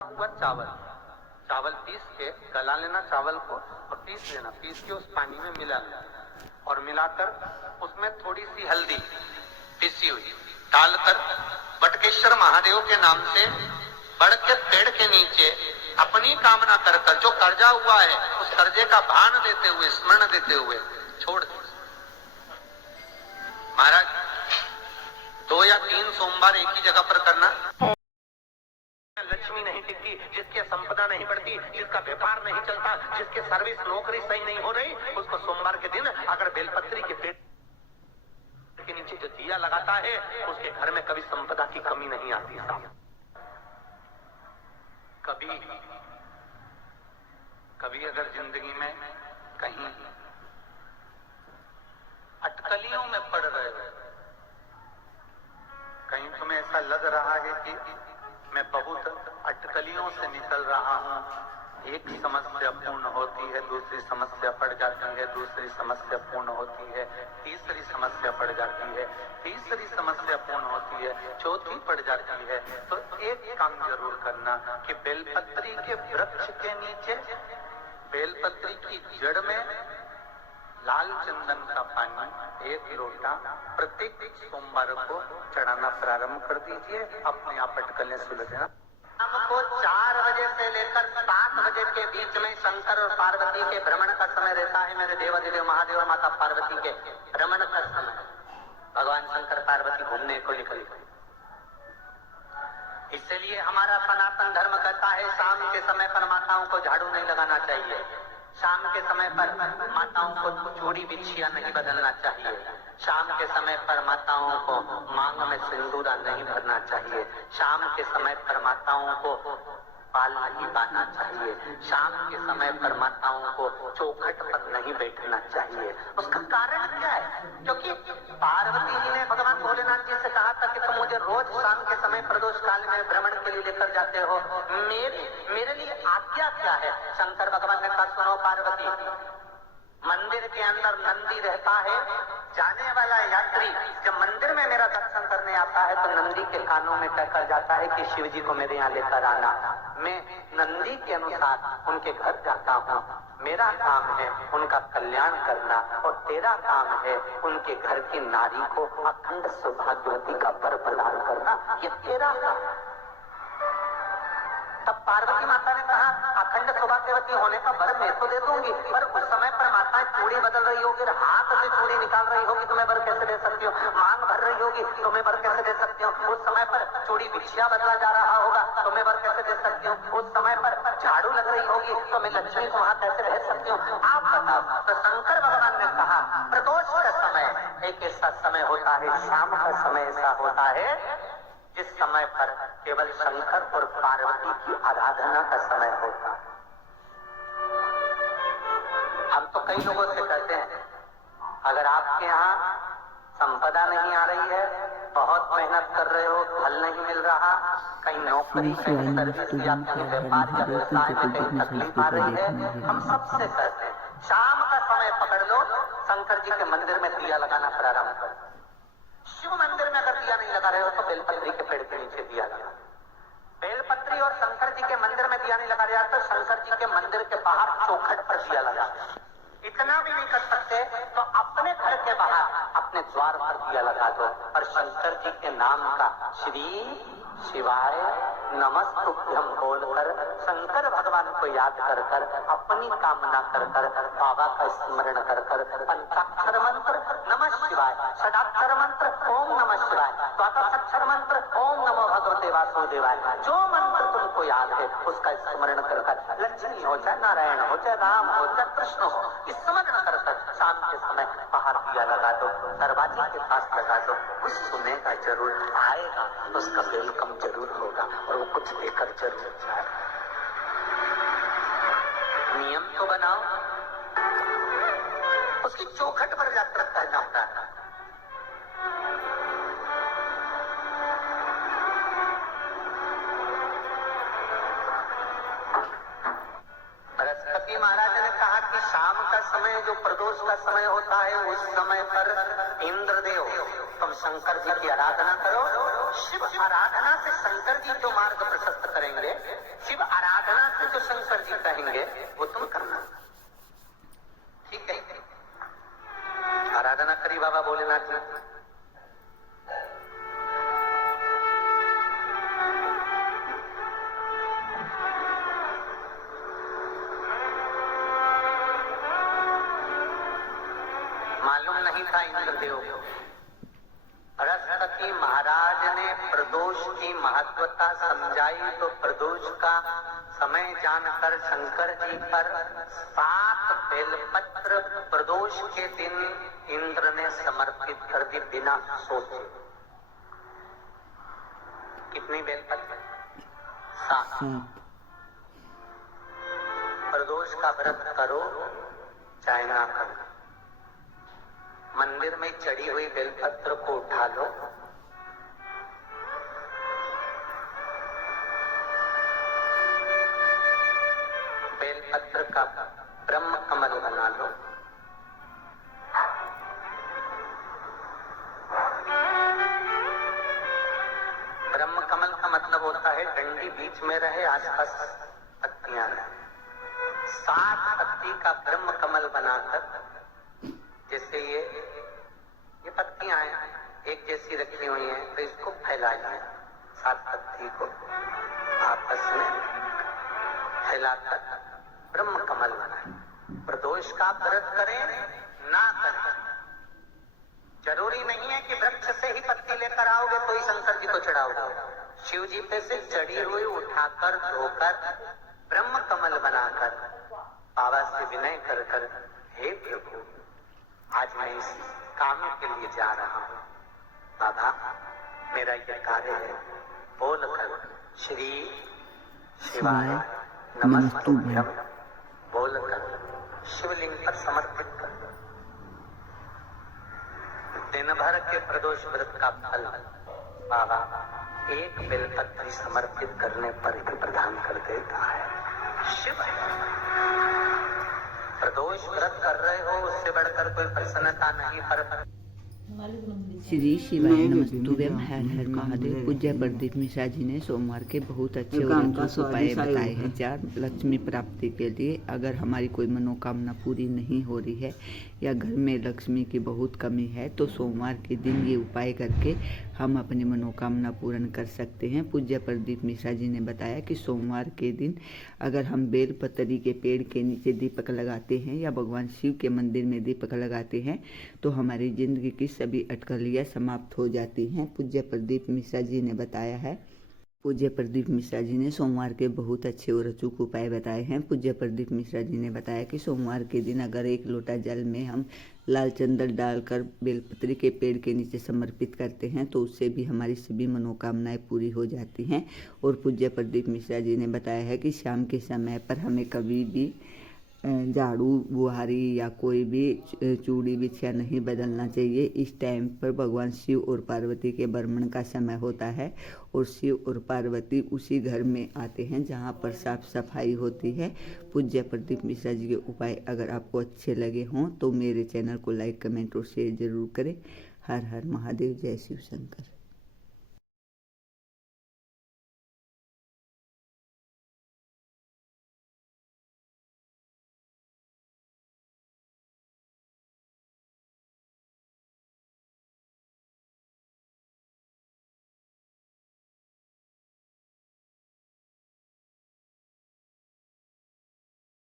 हुआ चावल, चावल पीस के गला लेना चावल को और पीस लेना, पीस के उस पानी में मिला और मिलाकर उसमें थोड़ी सी हल्दी पीसी हुई डालकर बटकेश्वर महादेव के नाम से बड़ के पेड़ के नीचे अपनी कामना कर कर जो कर्जा हुआ है उस कर्जे का भान देते हुए, स्मरण देते हुए छोड़ दे। महाराज 2 या 3 सोमवार एक ही जगह पर करना। लक्ष्मी नहीं टिकती, जिसकी संपदा नहीं बढ़ती, जिसका व्यापार नहीं चलता, जिसकी सर्विस नौकरी सही नहीं हो रही, उसको सोमवार के दिन अगर बेलपत्री के पेड़ के नीचे जो दिया लगाता है उसके घर में कभी संपदा की कमी नहीं आती। कभी अगर जिंदगी में कहीं अटकलियों में पड़ रहे हो, कहीं तुम्हें ऐसा लग रहा है कि मैं बहुत अटकलियों से निकल रहा हूं, एक समस्या पूर्ण होती है, दूसरी समस्या पड़ जाती है, दूसरी समस्या पूर्ण होती है, तीसरी समस्या पड़ जाती है, तीसरी समस्या पूर्ण होती है, चौथी पड़ जाती है, तो एक काम जरूर करना कि बेलपत्री के वृक्ष के नीचे बेलपत्री की जड़ में लाल चंदन का पानी 1 लोटा प्रत्येक सोमवार को चढ़ाना प्रारंभ कर दीजिए। अपने आप अटकलें सुलझना। हमको 4 बजे से लेकर 7 बजे के बीच में शंकर और पार्वती के भ्रमण का समय रहता है। मेरे देवादिदेव महादेव और माता पार्वती के भ्रमण का समय, भगवान शंकर पार्वती घूमने को निकल गए। इसलिए हमारा सनातन धर्म कहता है शाम के समय पर माताओं को झाड़ू नहीं लगाना चाहिए, शाम के समय पर माताओं को चूड़ी बिछिया नहीं बदलना चाहिए, शाम के समय पर माताओं को मांग में सिंदूरा नहीं भरना चाहिए, शाम के समय पर माताओं को बाल नहीं बांधना चाहिए, शाम के समय पर माताओं को चौखट पर नहीं बैठना चाहिए। उसका कारण क्या है? क्योंकि पार्वती जी ने भगवान भोलेनाथ जी से कहा था कि तुम मुझे रोज शाम के समय प्रदोष काल में भ्रमण के लिए लेकर जाते हो, मेरे लिए आज्ञा क्या है? शंकर भगवान ने कहा सुनो पार्वती, मंदिर के अंदर नंदी रहता है, जाने वाला यात्री जब मंदिर में मेरा दर्शन करने आता है तो नंदी के कानों में कहकर जाता है कि शिव जी को मेरे यहाँ लेकर आना। मैं नंदी के अनुसार उनके घर जाता हूँ, मेरा काम है उनका कल्याण करना और तेरा काम है उनके घर की नारी को अखंड सौभाग्यवती का वर प्रदान करना, ये तेरा काम। तब पार्वती माता ने कहा अखंड सौभाग्यवती होने का वर मैं तो दे दूंगी, पर उस समय पर माताएं चूड़ी बदल रही होगी, हाथ से चूड़ी निकाल रही होगी, तुम्हें वर कैसे दे सकती हो? मांग भर रही होगी, तुम्हें वर कैसे दे सकती हो? उस समय पर चूड़ी बिछिया बदला जा रहा होगा, तुम्हें वर कैसे दे सकती हूँ? उस समय पर झाड़ू लग रही होगी, तो मैं लक्ष्मी को वहां कैसे भेज सकती हूँ? आप बताओ। तो शंकर भगवान ने कहा प्रदोष का समय एक ऐसा समय होता है, शाम का समय ऐसा होता है जिस समय पर केवल शंकर और पार्वती की आराधना का समय होता है। हम तो कई लोगों से कहते हैं अगर आपके यहाँ संपदा नहीं आ रही है, बहुत मेहनत कर रहे हो, फल नहीं मिल रहा, कहीं नौकरी, कहीं सर्विस या कहीं व्यापार या व्यवसाय में कहीं तकलीफ आ रही है, हम सबसे कहते हैं शाम का समय पकड़ लो, शंकर जी के मंदिर में दिया लगाना प्रारंभ करो। शिव मंदिर में अगर दिया नहीं लगा रहे हो तो बेलपत्री के पेड़ के नीचे दिया लगा। बेलपत्री और शंकर जी के मंदिर में दिया नहीं लगा रहा तो शंकर जी के मंदिर के बाहर चौखट पर दिया लगा। इतना भी नहीं कर सकते तो अपने घर के बाहर अपने द्वार पर दिया लगा दो और शंकर जी के नाम का श्री शिवाय नमस्तुभ्यम बोलकर शंकर भगवान को याद कर कर अपनी कामना कर कर बाबा का स्मरण कर कर पंचाक्षर मंत्र नमः शिवाय, षडाक्षर मंत्र ओम नमः शिवाय, द्वादशाक्षर मंत्र ओम नमो भगवते वासुदेवाय, जो मंत्र तुमको याद है उसका स्मरण कर कर लक्ष्मी हो चाहे नारायण हो चाहे राम हो चाहे कृष्ण हो, स्मरण कर कर शाम के समय बाहर दिया लगा दो, दरवाजे के पास लगा दो, कुछ सुनेगा जरूर, आएगा तो उसका वेलकम जरूर होगा और वो कुछ देकर जरूर जाए। नियम तो बनाओ, उसकी चौखट पर जाकर कहना होता है। बृहस्पति महाराज ने कहा कि शाम का समय जो प्रदोष का समय होता है उस समय पर इंद्रदेव तुम शंकर जी की आराधना करो। शिव आराधना से शंकर जी जो मार्ग प्रशस्त करेंगे, शिव जी कहेंगे वो तुम करना, ठीक है? आराधना करी बाबा भोलेनाथ जी। मालूम नहीं था इंद्रदेव को। बृहस्पति महाराज ने प्रदोष की महत्वता समझाई तो प्रदोष का समय जानकर शंकर जी पर 7 बेलपत्र प्रदोष के दिन इंद्र ने समर्पित कर दी बिना सोचे। कितनी बेलपत्र? 7। प्रदोष का व्रत करो चाहे ना करो, मंदिर में चढ़ी हुई बेलपत्र को उठा लो, बेलपत्र का ब्रह्म कमल बना लो, ब्रह्म कमल का मतलब होता है डंडी बीच में रहे, आसपास पत्तियां रहे। 7 पत्ती का ब्रह्म कमल बनाकर, जैसे ये पत्तियां हैं एक जैसी रखी हुई हैं, तो इसको फैलाया है। 7 पत्ती को आपस में फैलाकर ब्रह्म कमल बनाए। प्रदोष का व्रत करें ना करें, जरूरी नहीं है कि वृक्ष से ही पत्ती लेकर आओगे तो ही शंकर जी को चढ़ाओगे। शिव जी पे से चढ़ी हुई उठाकर धोकर ब्रह्म कमल बनाकर बाबा से विनय कर कर, हे प्रभु आज मैं इस काम के लिए जा रहा हूँ, बाबा मेरा ये कार्य है, बोलकर श्री शिवाय नमस्तुभ्यम बोलकर शिवलिंग पर समर्पित कर। दिन भर के प्रदोष व्रत का फल बाबा एक बेलपत्री समर्पित करने पर ही प्रदान कर देता है। शिव प्रदोष व्रत कर रहे हो उससे बढ़कर कोई प्रसन्नता नहीं। पर श्री शिवाय नमस्तुभ्यम, हर हर महादेव। पूज्य प्रदीप मिश्रा जी ने सोमवार के बहुत अच्छे और अचूक उपाय बताए हैं। 4 लक्ष्मी प्राप्ति के लिए अगर हमारी कोई मनोकामना पूरी नहीं हो रही है या घर में लक्ष्मी की बहुत कमी है तो सोमवार के दिन ये उपाय करके हम अपनी मनोकामना पूर्ण कर सकते हैं। पूज्य प्रदीप मिश्रा जी ने बताया कि सोमवार के दिन अगर हम बेलपत्री के पेड़ के नीचे दीपक लगाते हैं या भगवान शिव के मंदिर में दीपक लगाते हैं तो हमारी जिंदगी की सभी अटकलियाँ समाप्त हो जाती हैं। पूज्य प्रदीप मिश्रा जी ने बताया है। पूज्य प्रदीप मिश्रा जी ने सोमवार के बहुत अच्छे और अचूक उपाय बताए हैं। पूज्य प्रदीप मिश्रा जी ने बताया कि सोमवार के दिन अगर 1 लोटा जल में हम लाल चंदन डालकर बेलपत्री के पेड़ के नीचे समर्पित करते हैं तो उससे भी हमारी सभी मनोकामनाएं पूरी हो जाती हैं। और पूज्य प्रदीप मिश्रा जी ने बताया है कि शाम के समय पर हमें कभी भी झाड़ू बुहारी या कोई भी चूड़ी बिछिया नहीं बदलना चाहिए। इस टाइम पर भगवान शिव और पार्वती के भ्रमण का समय होता है और शिव और पार्वती उसी घर में आते हैं जहां पर साफ सफाई होती है। पूज्य प्रदीप मिश्रा जी के उपाय अगर आपको अच्छे लगे हों तो मेरे चैनल को लाइक कमेंट और शेयर जरूर करें। हर हर महादेव, जय शिव शंकर।